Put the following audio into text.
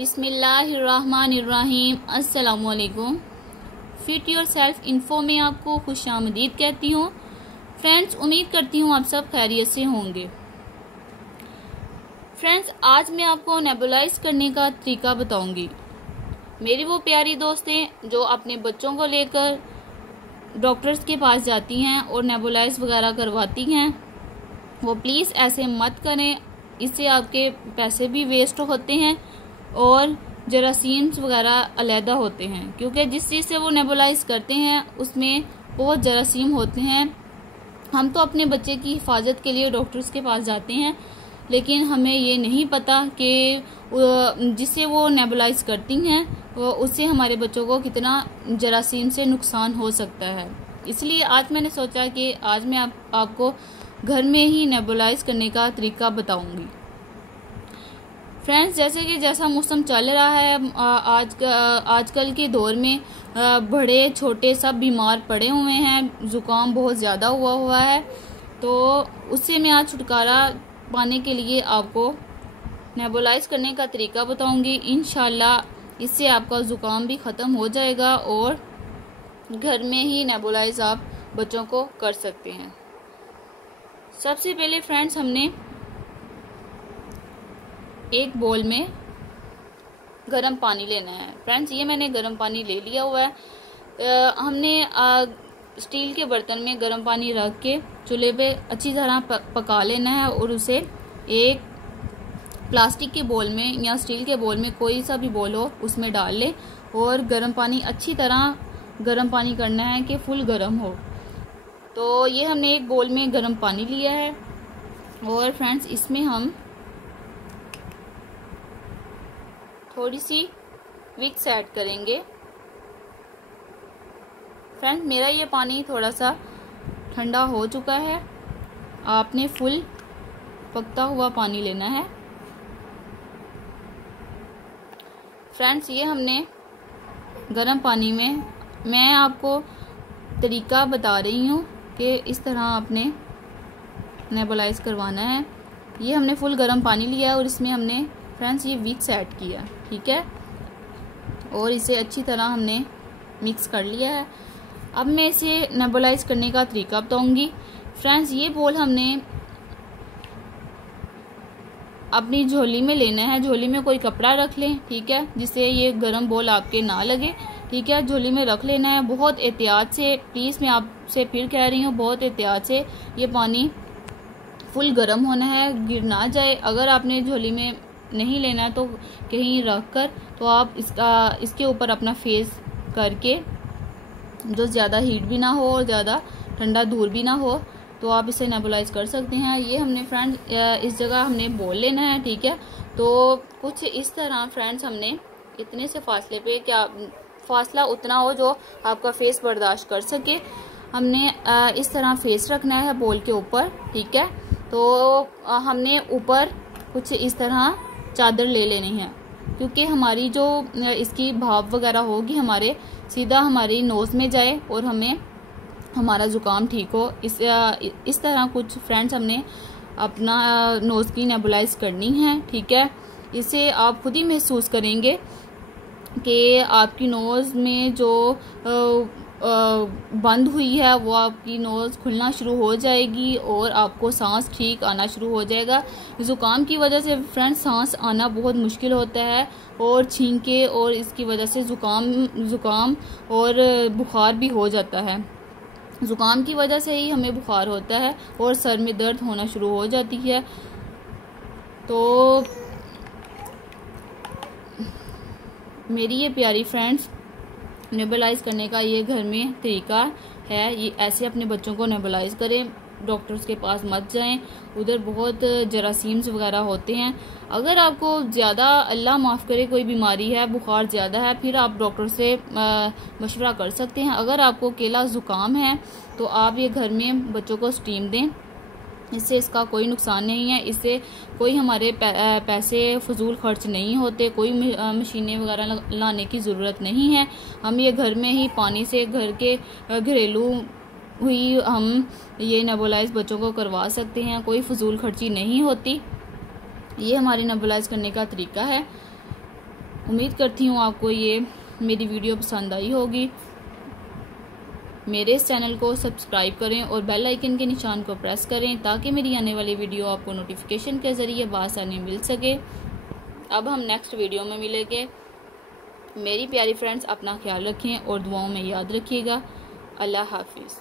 बिस्मिल्लाहिर्रहमानिर्रहीम। अस्सलामुअलैकुम। Fit your self info में आपको खुशामदीद कहती हूँ। फ्रेंड्स, उम्मीद करती हूँ आप सब खैरियत से होंगे। फ्रेंड्स, आज मैं आपको नेबुलाइज करने का तरीका बताऊंगी। मेरी वो प्यारी दोस्तें जो अपने बच्चों को लेकर डॉक्टर्स के पास जाती हैं और नेबुलाइज वगैरह करवाती हैं, वो प्लीज़ ऐसे मत करें। इससे आपके पैसे भी वेस्ट होते हैं और जरासीम्स वगैरह अलहदा होते हैं, क्योंकि जिस चीज़ से वो नेबुलाइज करते हैं उसमें बहुत जरासीम होते हैं। हम तो अपने बच्चे की हिफाजत के लिए डॉक्टर्स के पास जाते हैं, लेकिन हमें ये नहीं पता कि जिससे वो नेबुलाइज करती हैं उससे हमारे बच्चों को कितना जरासीम से नुकसान हो सकता है। इसलिए आज मैंने सोचा कि आज मैं आपको घर में ही नेबुलाइज करने का तरीका बताऊंगी। फ्रेंड्स, जैसे कि जैसा मौसम चल रहा है आजकल के दौर में बड़े छोटे सब बीमार पड़े हुए हैं, जुकाम बहुत ज़्यादा हुआ है। तो उससे मैं आज छुटकारा पाने के लिए आपको नेबुलाइज करने का तरीका बताऊंगी। इंशाल्लाह इससे आपका जुकाम भी ख़त्म हो जाएगा और घर में ही नेबुलाइज आप बच्चों को कर सकते हैं। सबसे पहले फ्रेंड्स, हमने एक बोल में गर्म पानी लेना है। फ्रेंड्स, ये मैंने गर्म पानी ले लिया हुआ है। हमने स्टील के बर्तन में गर्म पानी रख के चूल्हे पे अच्छी तरह पका लेना है और उसे एक प्लास्टिक के बोल में या स्टील के बोल में, कोई सा भी बोल हो, उसमें डाल ले और गर्म पानी अच्छी तरह गर्म पानी करना है कि फुल गर्म हो। तो ये हमने एक बोल में गर्म पानी लिया है और फ्रेंड्स इसमें हम थोड़ी सी विक्स ऐड करेंगे। फ्रेंड्स, मेरा ये पानी थोड़ा सा ठंडा हो चुका है। आपने फुल पकता हुआ पानी लेना है। फ्रेंड्स, ये हमने गर्म पानी में, मैं आपको तरीका बता रही हूँ कि इस तरह आपने नेबुलाइज करवाना है। ये हमने फुल गर्म पानी लिया और इसमें हमने फ्रेंड्स ये विक्स ऐड किया, ठीक है, और इसे अच्छी तरह हमने मिक्स कर लिया है। अब मैं इसे नेबुलाइज करने का तरीका बताऊंगी। फ्रेंड्स, ये बोल हमने अपनी झोली में लेना है। झोली में कोई कपड़ा रख लें, ठीक है, जिससे ये गर्म बोल आपके ना लगे, ठीक है। झोली में रख लेना है बहुत एहतियात से। प्लीज़ मैं आपसे फिर कह रही हूँ, बहुत एहतियात से ये पानी फुल गर्म होना है, गिर ना जाए। अगर आपने झोली में नहीं लेना है तो कहीं रख कर, तो आप इसके ऊपर अपना फेस करके, जो ज़्यादा हीट भी ना हो और ज़्यादा ठंडा दूर भी ना हो, तो आप इसे नेबुलाइज कर सकते हैं। ये हमने फ्रेंड्स इस जगह हमने बोल लेना है, ठीक है। तो कुछ इस तरह फ्रेंड्स हमने इतने से फासले पे, क्या फासला उतना हो जो आपका फेस बर्दाश्त कर सके, हमने इस तरह फेस रखना है बोल के ऊपर, ठीक है। तो हमने ऊपर कुछ इस तरह चादर ले लेनी है, क्योंकि हमारी जो इसकी भाप वगैरह होगी हमारे सीधा हमारी नोज़ में जाए और हमें हमारा ज़ुकाम ठीक हो। इस तरह कुछ फ्रेंड्स हमने अपना नोज़ की नेबुलाइज करनी है, ठीक है। इसे आप खुद ही महसूस करेंगे कि आपकी नोज़ में जो बंद हुई है वो आपकी नोज़ खुलना शुरू हो जाएगी और आपको सांस ठीक आना शुरू हो जाएगा। ज़ुकाम की वजह से फ्रेंड्स सांस आना बहुत मुश्किल होता है और छींके, और इसकी वजह से ज़ुकाम और बुखार भी हो जाता है। ज़ुकाम की वजह से ही हमें बुखार होता है और सर में दर्द होना शुरू हो जाती है। तो मेरी ये प्यारी फ्रेंड्स, नेबुलाइज करने का ये घर में तरीका है। ये ऐसे अपने बच्चों को नेबुलाइज करें, डॉक्टर्स के पास मत जाएं, उधर बहुत जरासीम्स वगैरह होते हैं। अगर आपको ज़्यादा, अल्लाह माफ़ करे, कोई बीमारी है, बुखार ज़्यादा है, फिर आप डॉक्टर से मशवरा कर सकते हैं। अगर आपको अकेला ज़ुकाम है तो आप ये घर में बच्चों को स्टीम दें, इससे इसका कोई नुकसान नहीं है। इससे कोई हमारे पैसे फजूल खर्च नहीं होते, कोई मशीनें वगैरह लाने की ज़रूरत नहीं है। हम ये घर में ही पानी से, घर के घरेलू हुई हम ये नेबुलाइज बच्चों को करवा सकते हैं, कोई फजूल खर्ची नहीं होती। ये हमारी नेबुलाइज करने का तरीका है। उम्मीद करती हूँ आपको ये मेरी वीडियो पसंद आई होगी। मेरे इस चैनल को सब्सक्राइब करें और बेल आइकन के निशान को प्रेस करें ताकि मेरी आने वाली वीडियो आपको नोटिफिकेशन के ज़रिए बआसानी मिल सके। अब हम नेक्स्ट वीडियो में मिलेंगे। मेरी प्यारी फ्रेंड्स, अपना ख्याल रखें और दुआओं में याद रखिएगा। अल्लाह हाफिज़।